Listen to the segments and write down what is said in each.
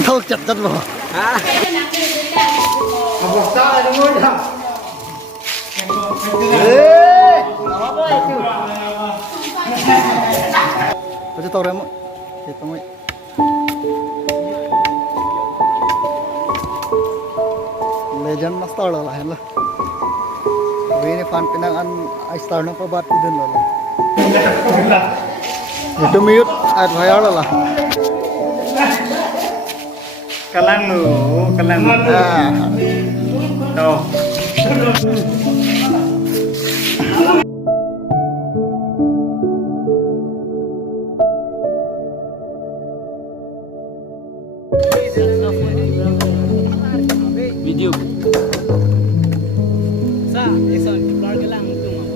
Thâu chặt chặt vào. Một sao đúng không nhỉ? Có tàu đấy mà. Thế tao mới. Legend master lah lah. Ini fan pinangan star nang pabat idun lah. Itu miut at bayar lah. Kalang lu. Tuh. Video. Sa, eso, keluarga lang itu mah.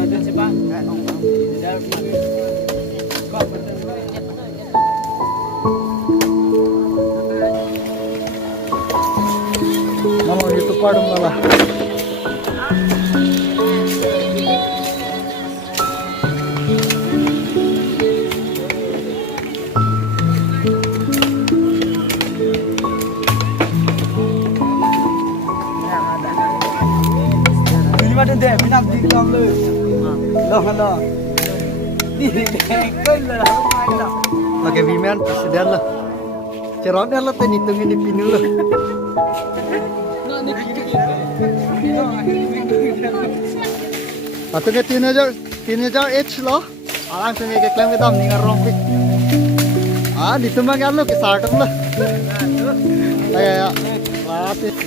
Ada siapa? Mama itu padum lah. Ada deh, minat di dalam lu. Loh. Di kau lah, apa lah? Pakai Viman presiden lah. Cerotnya lah tadi hitungin di pinu lah. Atau ke 3000 H loh. Langsung ke klaim kita meninggal rompik. Ditumbang kan lo ke startup lah. Kayak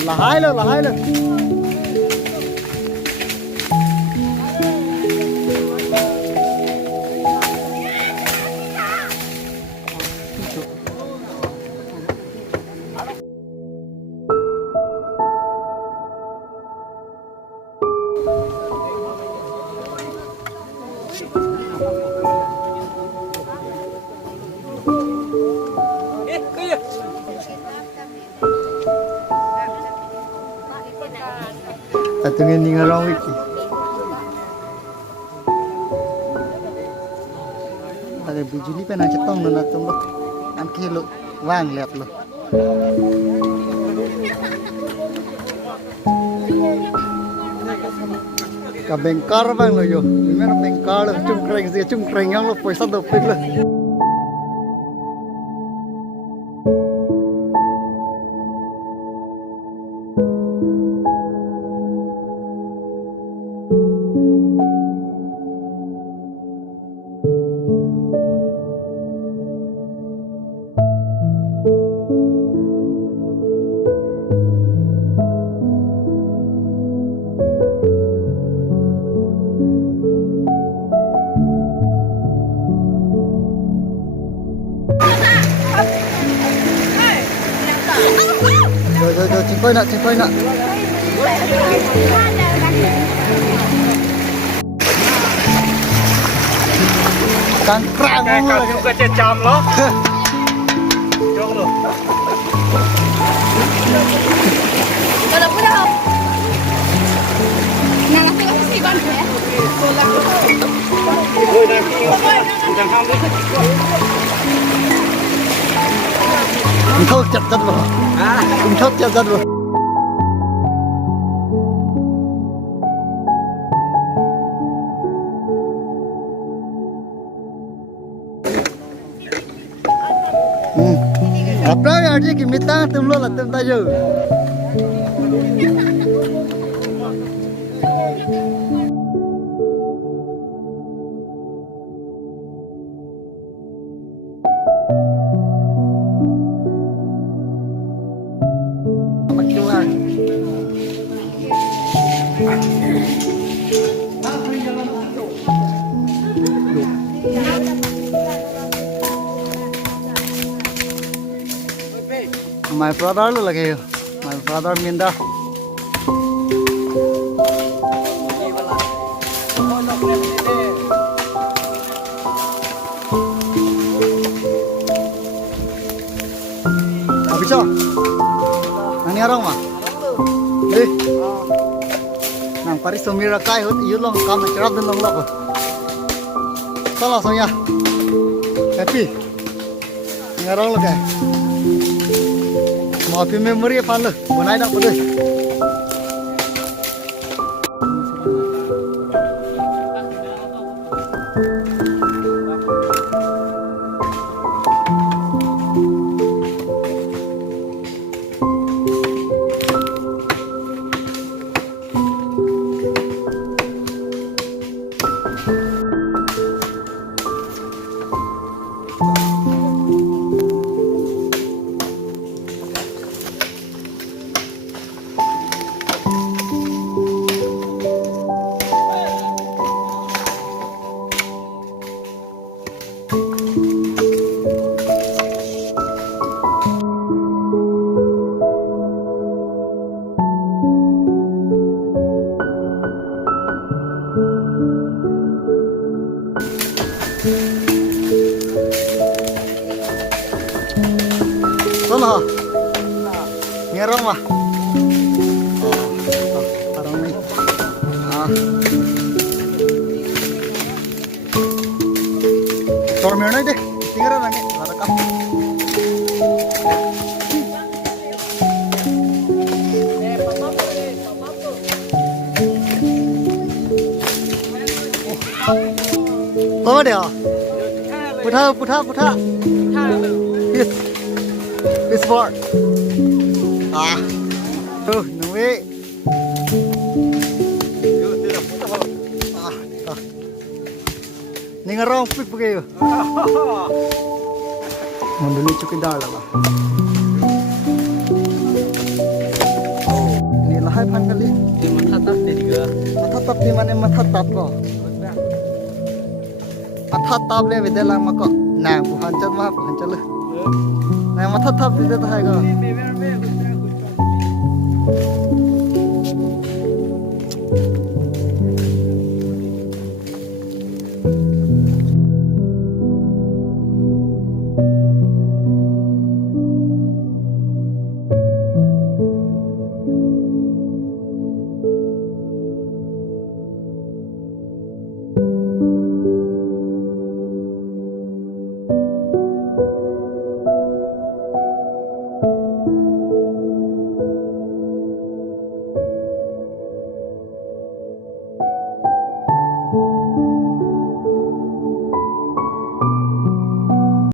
lahai lo. Atau ini ngarang wiki. Ada biju ni pernah cetong nona tunggu. Angke lo, wang lihat lo. Kabengkar bang lo yo. Gimana bengkar cungkreng yang lo poisa dopik lo. Rồi, chimpoy nak. Cangkrang Kayak juga cecam loh. Jong lo. Kalau pun dah. Nang aku kasih si ban ya. Ôi đây, chẳng không biết. Thâu chặt vào. Thâu chặt vào. Apa yang ada di kita tumlo lah tum tahu. My brother lo lagi, my brother Minda. Abis nang ni arang mah? Eh, nang Paris Sumira kai hut, iu long kam cerap dan long lok. Salah soalnya, happy. ngarang lo kah mau pi memory pan lo bunai dak pada Sono ngerong mah parang nih tormeo deh tinggal nanya rekam có điều puta this board nunggu ni ngarong pik begitu membeli cukup dalam lah ini lah hai pan kali Ini mathatap deh juga. mathatap di mana mathatap kok mathatap le beda lang mako nah bukan cat mah bukan cat lah nah mathatap di dah hai kok